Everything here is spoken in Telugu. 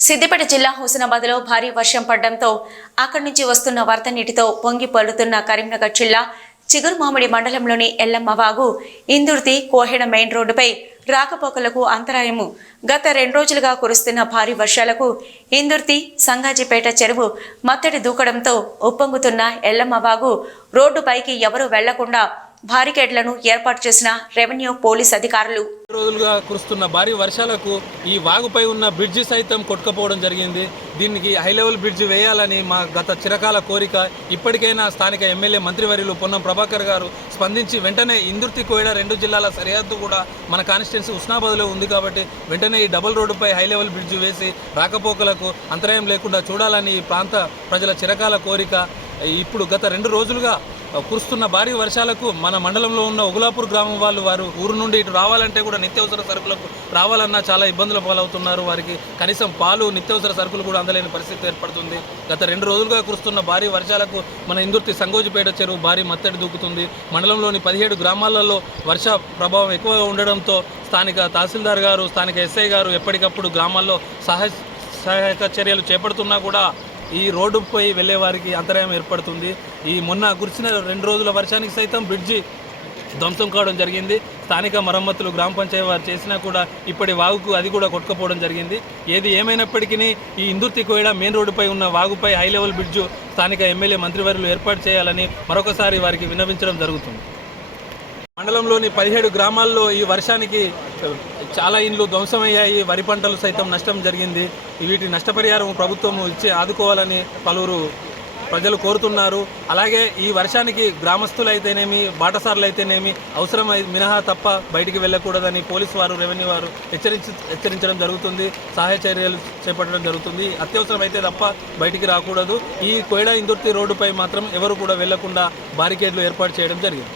సిద్దిపేట జిల్లా హుస్నాబాద్లో భారీ వర్షం పడడంతో అక్కడి నుంచి వస్తున్న వరద నీటితో పొంగి పడుతున్న కరీంనగర్ జిల్లా చిగురుమామిడి మండలంలోని ఎల్లమ్మ వాగు ఇందుర్తి కోహెడ మెయిన్ రోడ్డుపై రాకపోకలకు అంతరాయము. గత రెండు రోజులుగా కురుస్తున్న భారీ వర్షాలకు ఇందుర్తి సంగాజిపేట చెరువు మత్తడి దూకడంతో ఉప్పొంగుతున్న ఎల్లమ్మ వాగు రోడ్డుపైకి ఎవరూ వెళ్ళకుండా బారికేడ్లను ఏర్పాటు చేసిన రెవెన్యూ పోలీస్ అధికారులు. రోజులుగా కురుస్తున్న భారీ వర్షాలకు ఈ వాగుపై ఉన్న బ్రిడ్జి సైతం కొట్టుకుపోవడం జరిగింది. దీనికి హై లెవెల్ బ్రిడ్జి వేయాలని మా గత చిరకాల కోరిక. ఇప్పటికైనా స్థానిక ఎమ్మెల్యే మంత్రివర్యులు పొన్నం ప్రభాకర్ గారు స్పందించి వెంటనే ఇందుర్తి కోయడ రెండు జిల్లాల సరిహద్దు కూడా మన కాన్స్టిట్యున్సీ ఉస్నాబాద్లో ఉంది కాబట్టి వెంటనే ఈ డబుల్ రోడ్డుపై హై లెవెల్ బ్రిడ్జి వేసి రాకపోకలకు అంతరాయం లేకుండా చూడాలని ఈ ప్రాంత ప్రజల చిరకాల కోరిక. ఇప్పుడు గత రెండు రోజులుగా కురుస్తున్న భారీ వర్షాలకు మన మండలంలో ఉన్న ఉగులాపూర్ గ్రామం వాళ్ళు వారు ఊరు నుండి ఇటు రావాలంటే కూడా నిత్యావసర సరుకులకు రావాలన్నా చాలా ఇబ్బందుల పాలవుతున్నారు. వారికి కనీసం పాలు నిత్యావసర సరుకులు కూడా అందలేని పరిస్థితి ఏర్పడుతుంది. గత రెండు రోజులుగా కురుస్తున్న భారీ వర్షాలకు మన ఇందుర్తి సంగోజిపేట చెరువు భారీ మత్తడి దూకుతుంది. మండలంలోని పదిహేడు గ్రామాలలో వర్ష ప్రభావం ఎక్కువగా ఉండడంతో స్థానిక తహసీల్దార్ గారు స్థానిక ఎస్ఐ గారు ఎప్పటికప్పుడు గ్రామాల్లో సహాయ సహాయక చర్యలు చేపడుతున్నా కూడా ఈ రోడ్డుపై వెళ్ళే వారికి అంతరాయం ఏర్పడుతుంది. ఈ మొన్న కురిసిన రెండు రోజుల వర్షానికి సైతం బ్రిడ్జి ధ్వంసం కావడం జరిగింది. స్థానిక మరమ్మతులు గ్రామ పంచాయతీ వారు చేసినా కూడా ఇప్పటి వాగుకు అది కూడా కొట్టుకపోవడం జరిగింది. ఏది ఏమైనప్పటికీ ఈ ఇందుర్తి కోయడ మెయిన్ రోడ్డుపై ఉన్న వాగుపై హై లెవెల్ బ్రిడ్జు స్థానిక ఎమ్మెల్యే మంత్రివర్యులు ఏర్పాటు చేయాలని మరొకసారి వారికి విన్నవించడం జరుగుతుంది. మండలంలోని పదిహేడు గ్రామాల్లో ఈ వర్షానికి చాలా ఇండ్లు ధ్వంసమయ్యాయి. వరి పంటలు సైతం నష్టం జరిగింది. వీటి నష్టపరిహారం ప్రభుత్వం ఇచ్చి ఆదుకోవాలని పలువురు ప్రజలు కోరుతున్నారు. అలాగే ఈ వర్షానికి గ్రామస్తులు అయితేనేమి బాటసార్లు అయితేనేమి అవసరం మినహా తప్ప బయటికి వెళ్ళకూడదని పోలీసు వారు రెవెన్యూ వారు హెచ్చరించి హెచ్చరించడం జరుగుతుంది. సహాయ చర్యలు చేపట్టడం జరుగుతుంది. అత్యవసరం అయితే తప్ప బయటికి రాకూడదు. ఈ కోయడా ఇందుర్తి రోడ్డుపై మాత్రం ఎవరు కూడా వెళ్ళకుండా బారికేడ్లు ఏర్పాటు చేయడం జరిగింది.